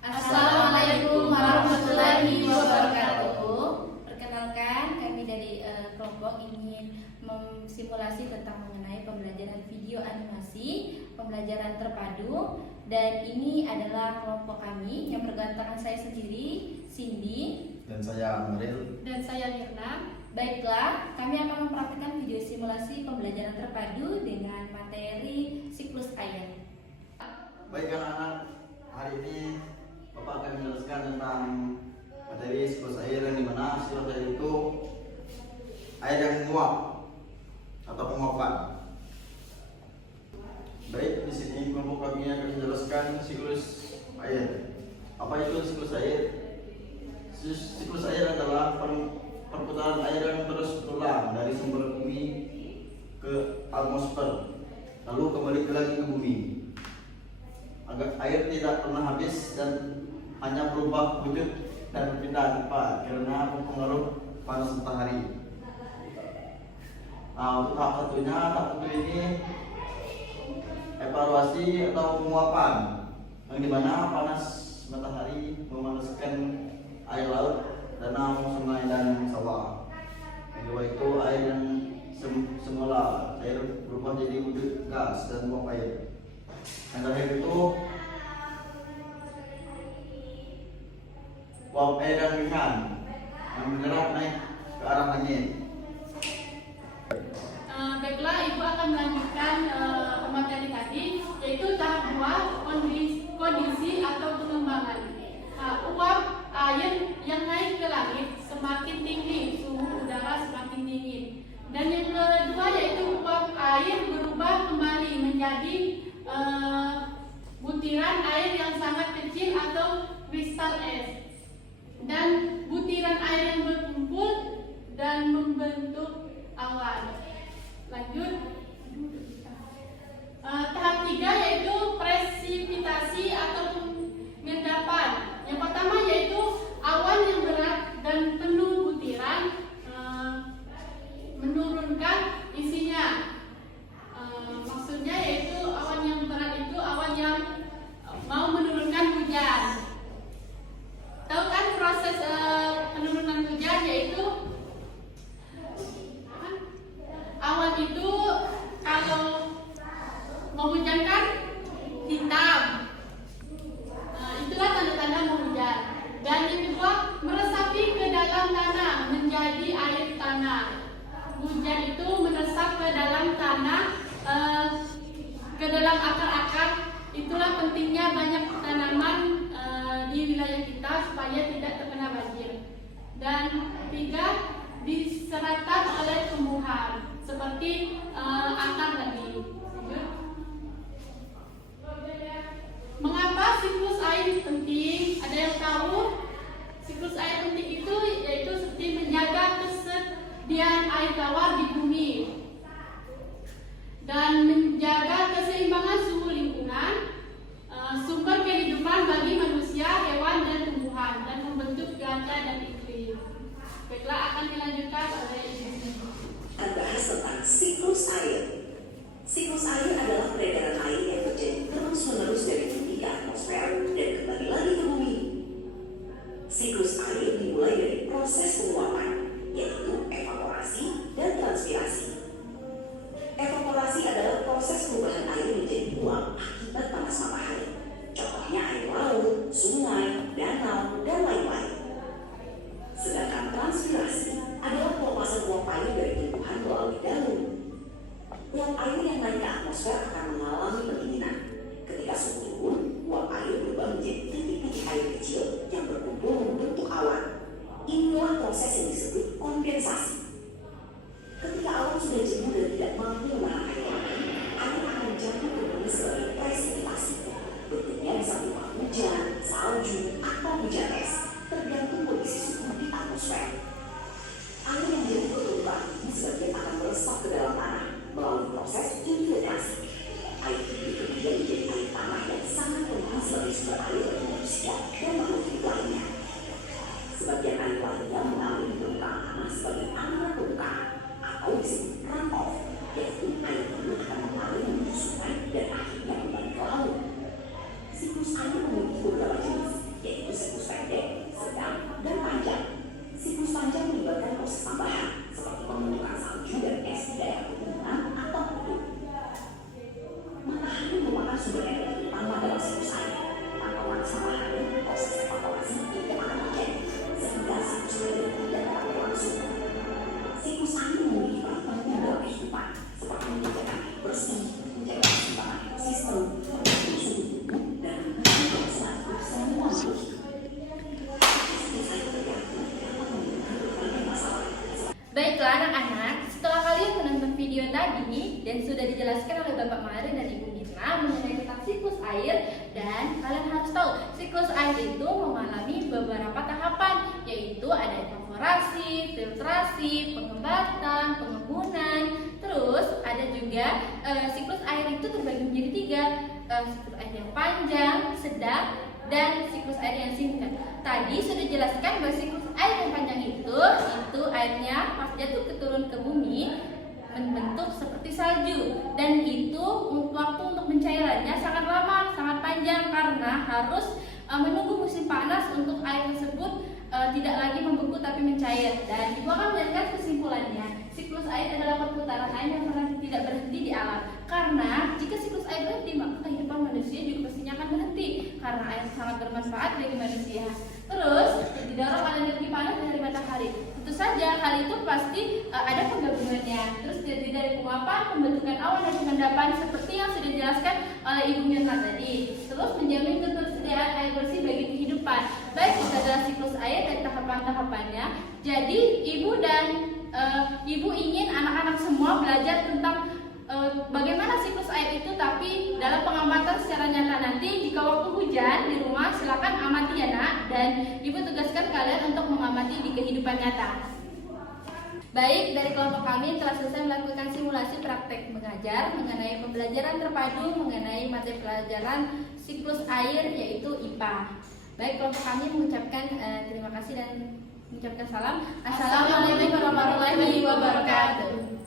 Assalamualaikum warahmatullahi wabarakatuh. Perkenalkan, kami dari kelompok ingin memsimulasi tentang mengenai pembelajaran video animasi, pembelajaran terpadu, dan ini adalah kelompok kami yang bergantangan saya sendiri, Cindy, dan saya Amaril, dan saya Mirna. Baiklah, kami akan mempraktikkan video simulasi pembelajaran terpadu dengan materi siklus air. Baik anak-anak, hari ini Bapak akan menjelaskan tentang materi siklus air yang dimana siklus air itu air yang menguap atau penguapan. Baik, di sini kelompok kami akan menjelaskan siklus air. Apa itu siklus air? Siklus air adalah perputaran air yang terus berulang dari sumber bumi ke atmosfer, lalu kembali lagi ke bumi. Agar air tidak pernah habis dan hanya berubah wujud dan berpindah tempat karena pengaruh panas matahari. Nah, untuk tahap satu ini evaporasi atau penguapan, yang dimana panas matahari memanaskan air laut, danau, sungai, dan sawah. Yang kedua itu air yang semula air berubah jadi wujud gas dan uap air. Yang terakhir itu uap air yang ringan yang menyerap naik ke arah langit. Baiklah, Ibu akan melanjutkan materi tadi, yaitu tahap 2, kondisi atau pengembangan. Uap air yang naik ke langit semakin tinggi, suhu udara semakin dingin. Dan yang kedua yaitu uap air berubah kembali menjadi butiran air yang sangat kecil atau kristal es. Dan butiran air yang berkumpul dan membentuk awan. Lanjut. Tahap 3 yaitu presipitasi atau pengendapan. Yang pertama yaitu awan yang berat dan penuh butiran menurunkan isinya. Maksudnya yaitu awan yang berat itu awan yang mau menurunkan hujan. Tahu kan proses penurunan hujan, yaitu awan itu kalau menghujankan hitam, itulah tanda-tanda menghujan. Dan yang kedua, meresapi ke dalam tanah menjadi air tanah. Hujan itu meresap ke dalam tanah, ke dalam akar-akar. Itulah pentingnya banyak tanaman di wilayah kita supaya tidak terkena banjir. Dan 3, diseratan oleh tumbuhan seperti akar tadi. Mengapa siklus air penting? Ada yang tahu? Siklus air penting itu yaitu seperti menjaga kesediaan air tawar di bumi dan menjaga keseimbangan suhu lingkungan, sumber kehidupan bagi manusia, hewan, dan tumbuhan, dan membentuk cuaca dan iklim. Baiklah, akan dilanjutkan oleh Ibu. Kita bahas tentang siklus air. Siklus air adalah peredaran air yang terjadi terus-menerus dari bumi ke atmosfer dan kembali lagi ke bumi. Siklus air dimulai dari proses penguapan, yaitu evaporasi dan transpirasi. Evaporasi adalah proses perubahan air menjadi uap akibat panas matahari. Contohnya air laut, sungai, danau, dan lain-lain. Sedangkan transpirasi adalah pelepasan uap air dari tumbuhan melalui daun. Uap air yang naik ke atmosfer akan mengalami pendinginan. Ketika suhu turun, uap air berubah menjadi titik-titik air kecil yang berkumpul membentuk awan. Inilah proses yang disebut kondensasi. Ketika awan sudah jenuh dan tidak mampu menahan air lagi, air akan jatuh ke bumi sebagai presipitasi. Bentuknya bisa berupa hujan, salju, atau hujan es, tergantung kondisi suhu di atmosfer. Air yang jadi berubah ini sebagian akan meresap ke dalam tanah melalui proses infiltrasi. Air itu kemudian menjadi air tanah yang sangat penting sebagai sumber air bagi manusia dan makhluk hidup lainnya. Sebagian air lainnya mengalir di permukaan tanah sebagai aliran permukaan atau disebut runoff, yaitu air itu akan mengalir menuju sungai dan akhirnya kembali ke laut. Siklus air memiliki beberapa jenis, filtrasi, pengembatan, pengembunan. Terus ada juga siklus air itu terbagi menjadi 3, siklus air yang panjang, sedang, dan siklus air yang singkat. Tadi sudah dijelaskan bahwa siklus air yang panjang itu airnya pas jatuh turun ke bumi membentuk seperti salju, dan itu waktu untuk mencairannya sangat lama, sangat panjang karena harus menunggu musim panas untuk air tersebut tidak lagi membeku tapi mencair. Dan ibu akan menjadikan kesimpulannya, siklus air adalah perputaran air yang pernah tidak berhenti di alam. Karena jika siklus air berhenti, maka kehidupan manusia juga pastinya akan berhenti karena air sangat bermanfaat bagi manusia. Terus didorong oleh energi panas dari matahari. Tentu saja hal itu pasti ada penggabungannya. Terus dari penguapan, pembentukan awan dan pengendapan seperti yang sudah dijelaskan oleh Ibu Mirna tadi. Terus menjamin ketersediaan air bersih bagi kehidupan. Baik, itu adalah siklus air dan tahapan-tahapannya. Jadi ibu ingin anak-anak semua belajar tentang bagaimana siklus air itu, tapi dalam pengamatan secara nyata. Nanti jika waktu hujan di rumah silakan amati ya nak, dan ibu tugaskan kalian untuk mengamati di kehidupan nyata. Baik, dari kelompok kami telah selesai melakukan simulasi praktek mengajar mengenai pembelajaran terpadu mengenai materi pelajaran siklus air yaitu IPA. Baik, kelompok kami mengucapkan terima kasih dan mengucapkan salam. Assalamualaikum warahmatullahi wabarakatuh.